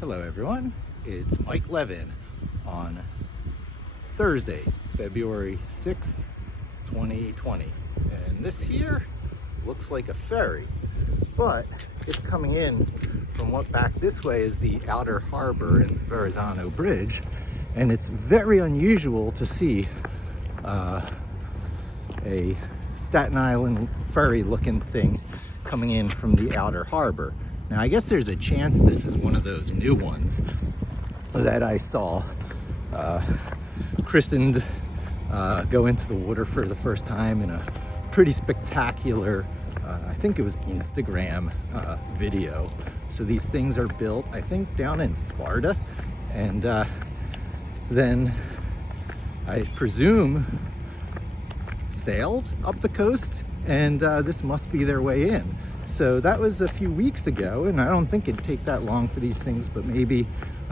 Hello everyone, it's Mike Levin on Thursday, February 6, 2020. And this here looks like a ferry, but it's coming in from what back this way is the outer harbor in Verrazano Bridge. And it's very unusual to see a Staten Island ferry looking thing coming in from the outer harbor. Now, I guess there's a chance this is one of those new ones that I saw christened go into the water for the first time in a pretty spectacular, I think it was Instagram video. So these things are built, I think, down in Florida, and then I presume sailed up the coast, and this must be their way in. So that was a few weeks ago, and I don't think it'd take that long for these things, but maybe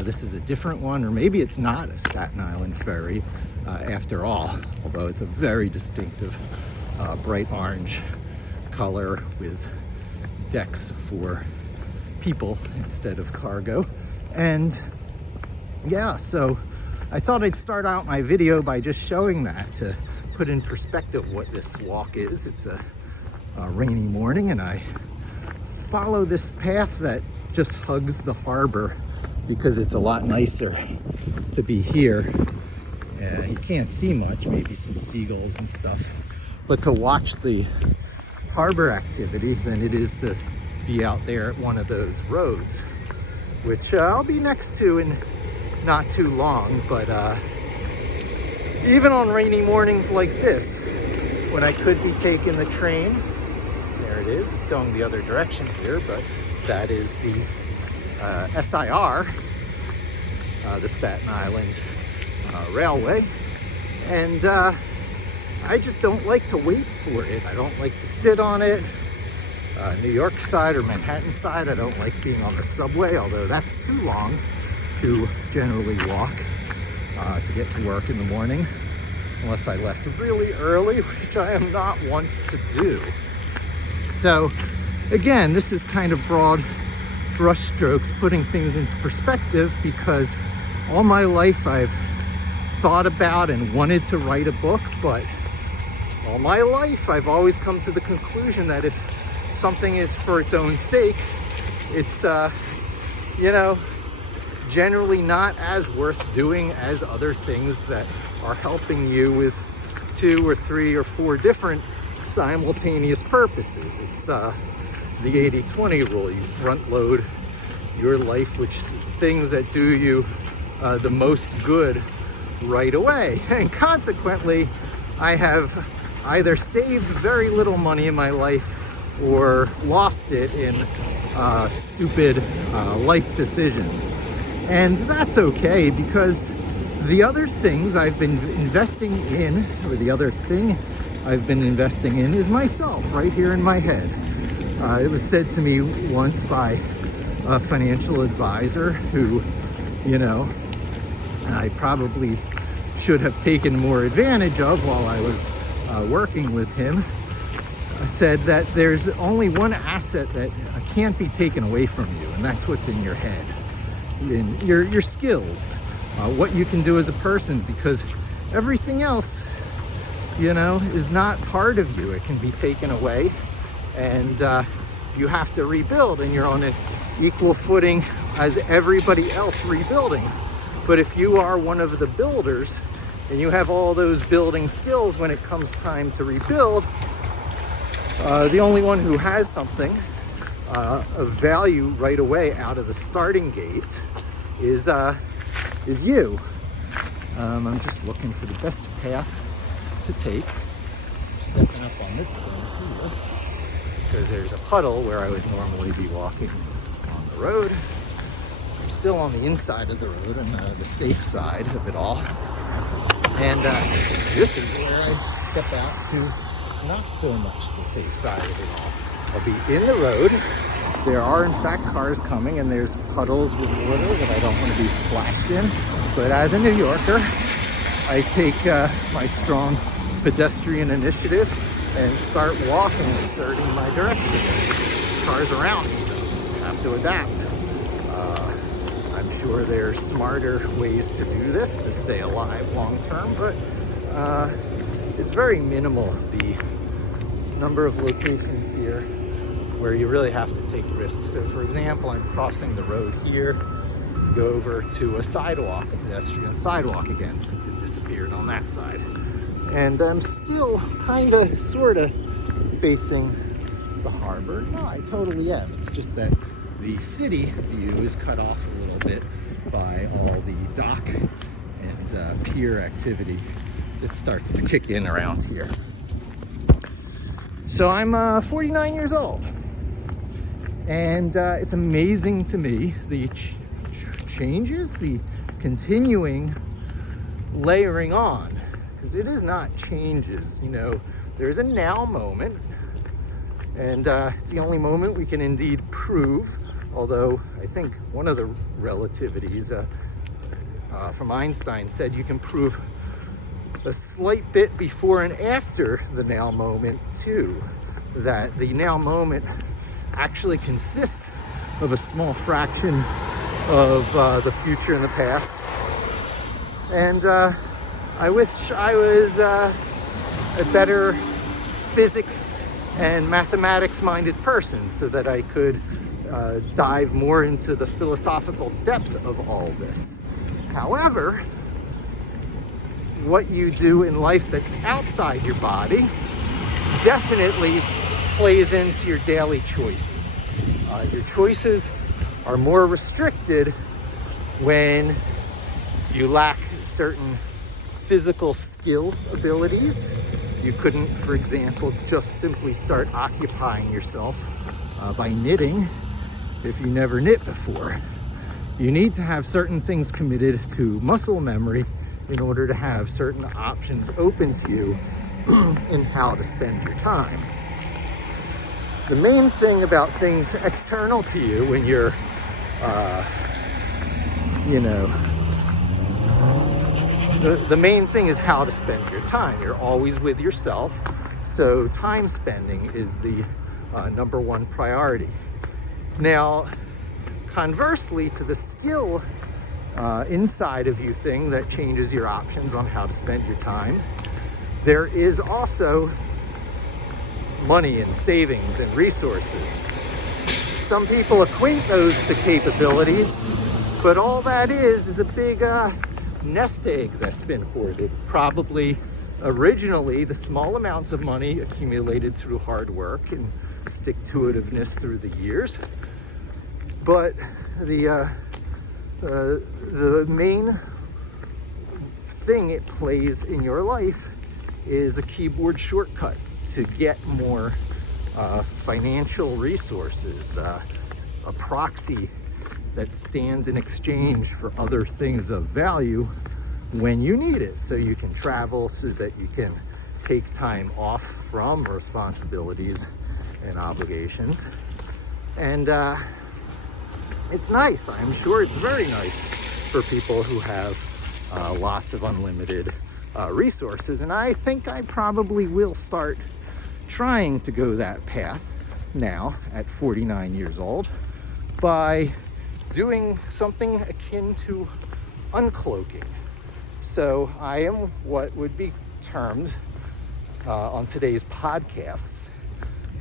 this is a different one, or maybe it's not a Staten Island ferry after all, although it's a very distinctive bright orange color with decks for people instead of cargo. And yeah, so I thought I'd start out my video by just showing that to put in perspective what this walk is. It's a rainy morning, and I follow this path that just hugs the harbor because it's a lot nicer to be here. You can't see much, maybe some seagulls and stuff, but to watch the harbor activity than it is to be out there at one of those roads, which I'll be next to in not too long. But even on rainy mornings like this, when I could be taking the train, there it is, it's going the other direction here, but that is the SIR, the Staten Island Railway, and I just don't like to wait for it. I don't like to sit on it. New York side or Manhattan side, I don't like being on the subway, although that's too long to generally walk to get to work in the morning, unless I left really early, which I am not wont to do. So again, this is kind of broad brush strokes, putting things into perspective, because all my life I've thought about and wanted to write a book, but all my life I've always come to the conclusion that if something is for its own sake, it's generally not as worth doing as other things that are helping you with 2 or 3 or 4 different simultaneous purposes. It's the 80-20 rule. You front load your life with things that do you the most good right away. And consequently, I have either saved very little money in my life or lost it in stupid life decisions. And that's okay, because the other things I've been investing in, or the other thing I've been investing in, is myself, right here in my head. It was said to me once by a financial advisor who, I probably should have taken more advantage of while I was working with him, said that there's only one asset that can't be taken away from you, and that's what's in your head. In your skills, what you can do as a person, because everything else, is not part of you. It can be taken away, and you have to rebuild, and you're on an equal footing as everybody else rebuilding. But if you are one of the builders and you have all those building skills, when it comes time to rebuild, the only one who has something of value right away out of the starting gate is you. I'm just looking for the best path to take. I'm stepping up on this thing here because there's a puddle where I would normally be walking on the road. I'm still on the inside of the road, and the safe side of it all. And this is where I step out to not so much the safe side of it all. I'll be in the road. There are in fact cars coming, and there's puddles with water that I don't want to be splashed in. But as a New Yorker, I take my strong pedestrian initiative and start walking, asserting my direction. Cars around me just have to adapt. sure there's smarter ways to do this to stay alive long term, but it's very minimal, the number of locations here where you really have to take risks. So for example, I'm crossing the road here to go over to a sidewalk, a pedestrian sidewalk again, since it disappeared on that side. And I'm still kind of, sort of facing the harbor. No, I totally am. It's just that the city view is cut off a little bit by all the dock and pier activity that starts to kick in around here. So I'm 49 years old, and it's amazing to me the changes, the continuing layering on, because it is not changes. You know, there's a now moment, and it's the only moment we can indeed prove, although I think one of the relativities from Einstein said you can prove a slight bit before and after the now moment too, that the now moment actually consists of a small fraction of the future and the past. And I wish I was a better physics and mathematics minded person so that I could dive more into the philosophical depth of all this. However, what you do in life that's outside your body definitely plays into your daily choices. Your choices are more restricted when you lack certain physical skill abilities. You couldn't, for example, just simply start occupying yourself by knitting if you never knit before. You need to have certain things committed to muscle memory in order to have certain options open to you in how to spend your time. The main thing about things external to you when you're, the main thing is how to spend your time. You're always with yourself, so time spending is the number one priority. Now, conversely to the skill inside of you thing that changes your options on how to spend your time, there is also money and savings and resources. Some people equate those to capabilities, but all that is a big nest egg that's been hoarded. Probably originally the small amounts of money accumulated through hard work and stick-to-itiveness through the years, but the main thing it plays in your life is a keyboard shortcut to get more financial resources, a proxy that stands in exchange for other things of value when you need it. So you can travel, so that you can take time off from responsibilities and obligations. And it's nice. I'm sure it's very nice for people who have lots of unlimited resources. And I think I probably will start trying to go that path now at 49 years old by doing something akin to uncloaking. So I am what would be termed on today's podcasts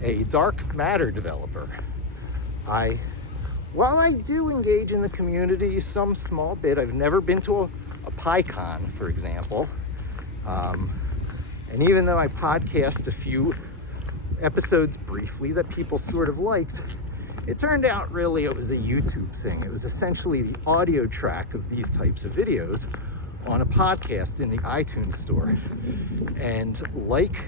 a dark matter developer. While I do engage in the community some small bit, I've never been to a PyCon, for example. And even though I podcast a few episodes briefly that people sort of liked, it turned out really it was a YouTube thing. It was essentially the audio track of these types of videos on a podcast in the iTunes store. And like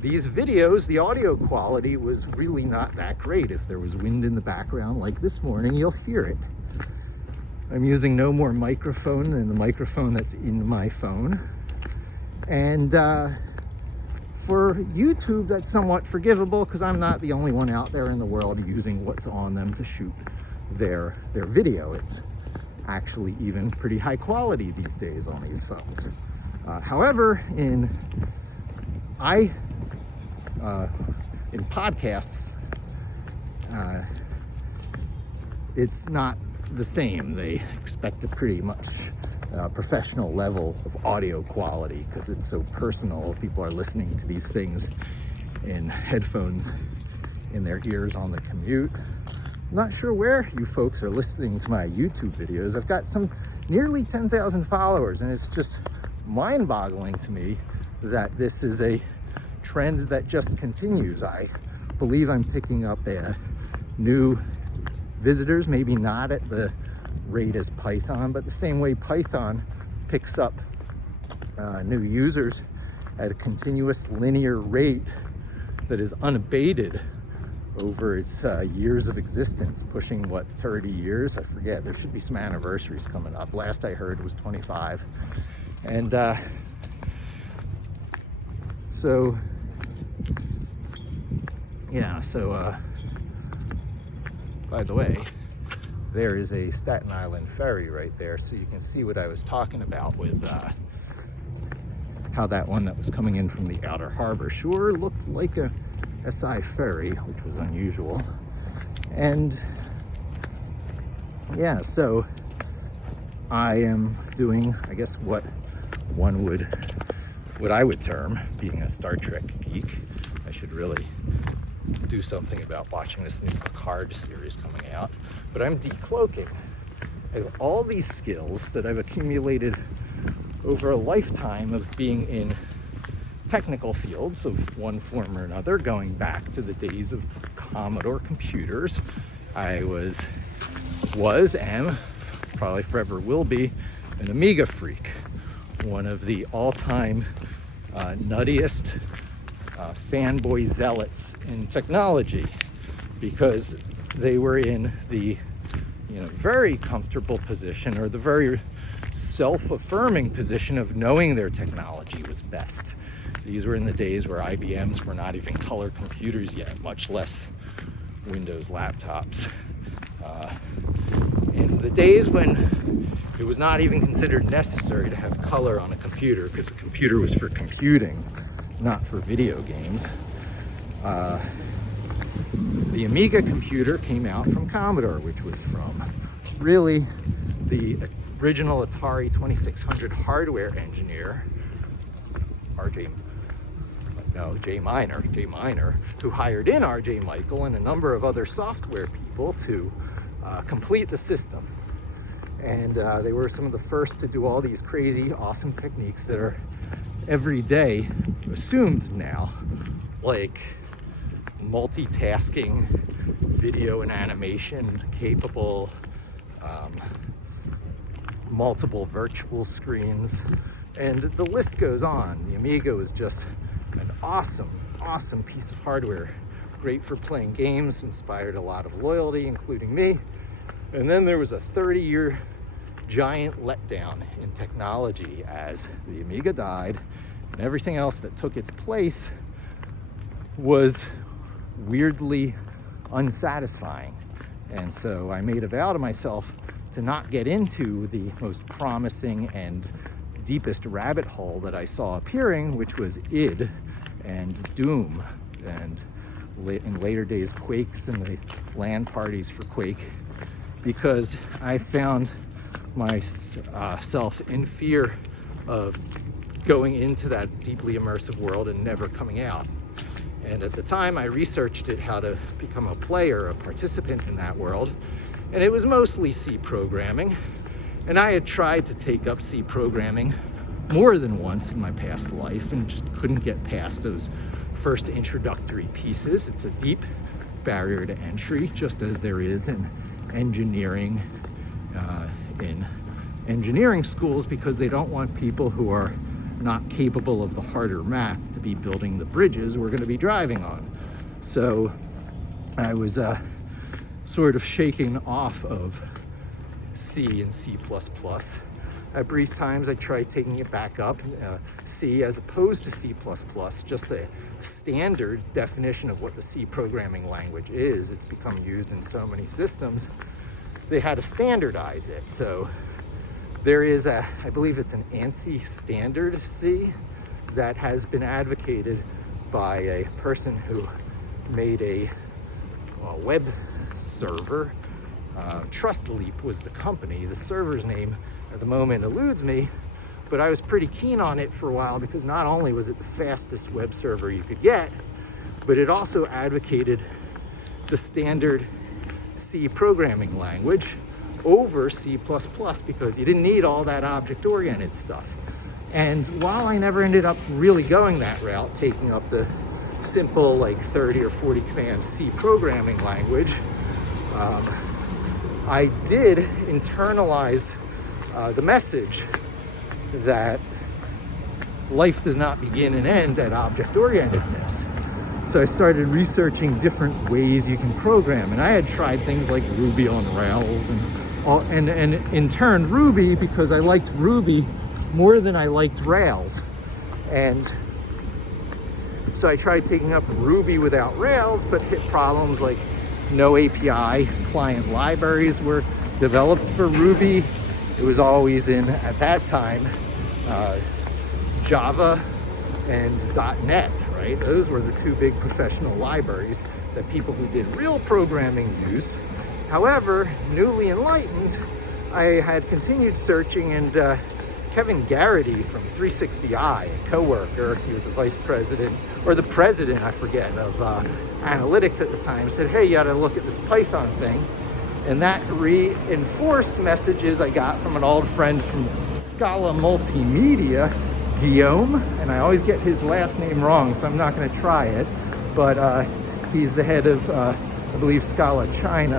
these videos, the audio quality was really not that great. If there was wind in the background, like this morning, you'll hear it. I'm using no more microphone than the microphone that's in my phone. And for YouTube, that's somewhat forgivable because I'm not the only one out there in the world using what's on them to shoot their video. It's actually even pretty high quality these days on these phones. However, in podcasts, it's not the same. They expect a pretty much professional level of audio quality because it's so personal. People are listening to these things in headphones in their ears on the commute. I'm not sure where you folks are listening to my YouTube videos. I've got some nearly 10,000 followers, and it's just mind-boggling to me that this is a trend that just continues. I believe I'm picking up new visitors, maybe not at the rate as Python, but the same way Python picks up new users at a continuous linear rate that is unabated over its years of existence, pushing what, 30 years? I forget. There should be some anniversaries coming up. Last I heard was 25. And so by the way, there is a Staten Island ferry right there, so you can see what I was talking about with how that one that was coming in from the outer harbor sure looked like a SI ferry, which was unusual. And yeah, so I am doing, I guess, what I would term being a Star Trek geek. I should really do something about watching this new Picard series coming out. But I'm decloaking. I have all these skills that I've accumulated over a lifetime of being in technical fields of one form or another, going back to the days of Commodore computers. I am, probably forever will be, an Amiga freak. One of the all-time nuttiest fanboy zealots in technology, because they were in the very comfortable position, or the very self-affirming position, of knowing their technology was best. These were in the days where IBMs were not even color computers yet, much less Windows laptops. In the days when it was not even considered necessary to have color on a computer, because a computer was for computing, not for video games. The Amiga computer came out from Commodore, which was from really the original Atari 2600 hardware engineer, J Miner, who hired in R.J. Michael and a number of other software people to complete the system. And they were some of the first to do all these crazy, awesome techniques that are every day assumed now, like multitasking, video and animation capable, multiple virtual screens, and the list goes on. The Amiga was just an awesome piece of hardware, great for playing games, inspired a lot of loyalty, including me. And then there was a 30-year giant letdown in technology as the Amiga died, and everything else that took its place was weirdly unsatisfying. And so I made a vow to myself to not get into the most promising and deepest rabbit hole that I saw appearing, which was id and Doom, and in later days Quakes and the LAN parties for Quake, because I found myself in fear of going into that deeply immersive world and never coming out. And at the time I researched how to become a player, a participant in that world, and it was mostly C programming. And I had tried to take up C programming more than once in my past life and just couldn't get past those first introductory pieces. It's a deep barrier to entry, just as there is in engineering schools, because they don't want people who are not capable of the harder math to be building the bridges we're going to be driving on. So I was sort of shaken off of C and C++. At brief times I tried taking it back up, C as opposed to C++, just a standard definition of what the C programming language is. It's become used in so many systems. They had to standardize it. So there is I believe it's an ANSI standard C that has been advocated by a person who made a web server Trust Leap was the company. The server's name at the moment eludes me, but I was pretty keen on it for a while because not only was it the fastest web server you could get, but it also advocated the standard C programming language over C++ because you didn't need all that object-oriented stuff. And while I never ended up really going that route, taking up the simple like 30 or 40 command C programming language, I did internalize the message that life does not begin and end at object-orientedness. So I started researching different ways you can program, and I had tried things like Ruby on Rails and in turn Ruby because I liked Ruby more than I liked Rails. And so I tried taking up Ruby without Rails, but hit problems like no API client libraries were developed for Ruby. It was always in, at that time, Java and .NET, right? Those were the two big professional libraries that people who did real programming used. However, newly enlightened, I had continued searching, and Kevin Garrity from 360i, a coworker, he was a vice president, or the president, I forget, of analytics at the time, said, hey, you gotta look at this Python thing. And that reinforced messages I got from an old friend from Scala Multimedia, Guillaume, and I always get his last name wrong, so I'm not gonna try it, but he's the head of, I believe, Scala Japan.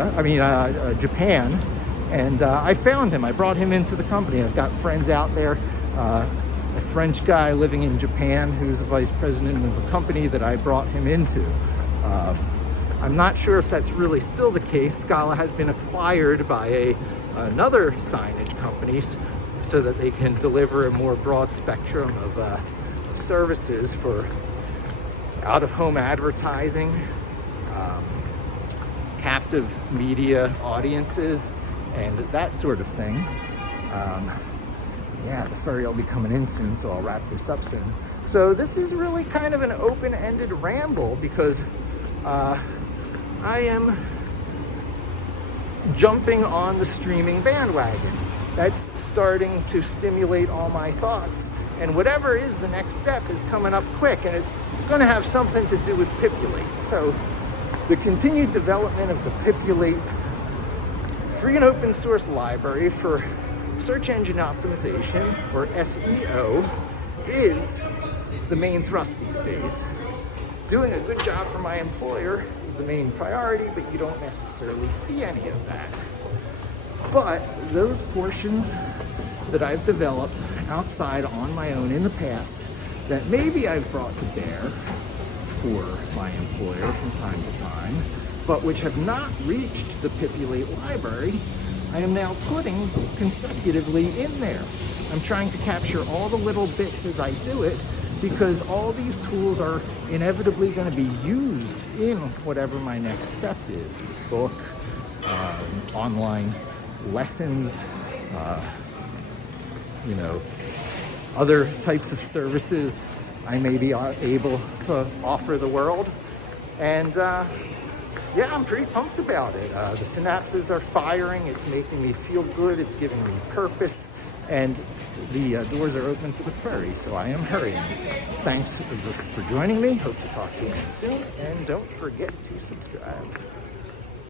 And I found him, I brought him into the company. I've got friends out there, a French guy living in Japan who's a vice president of a company that I brought him into. I'm not sure if that's really still the case. Scala has been acquired by another signage company so that they can deliver a more broad spectrum of services for out-of-home advertising, captive media audiences, and that sort of thing. Yeah, the ferry will be coming in soon, so I'll wrap this up soon. So this is really kind of an open-ended ramble because I am jumping on the streaming bandwagon. That's starting to stimulate all my thoughts. And whatever is the next step is coming up quick, and it's going to have something to do with Pipulate. So the continued development of the Pipulate free and open source library for search engine optimization, or SEO, is the main thrust these days. Doing a good job for my employer is the main priority, but you don't necessarily see any of that. But those portions that I've developed outside on my own in the past that maybe I've brought to bear for my employer from time to time, but which have not reached the Pipulate library, I am now putting consecutively in there. I'm trying to capture all the little bits as I do it, because all these tools are inevitably going to be used in whatever my next step is. Book, online lessons, other types of services I may be able to offer the world. And yeah, I'm pretty pumped about it. The synapses are firing, it's making me feel good, it's giving me purpose, and the doors are open to the ferry, so I am hurrying. Thanks for joining me, hope to talk to you again soon, and don't forget to subscribe.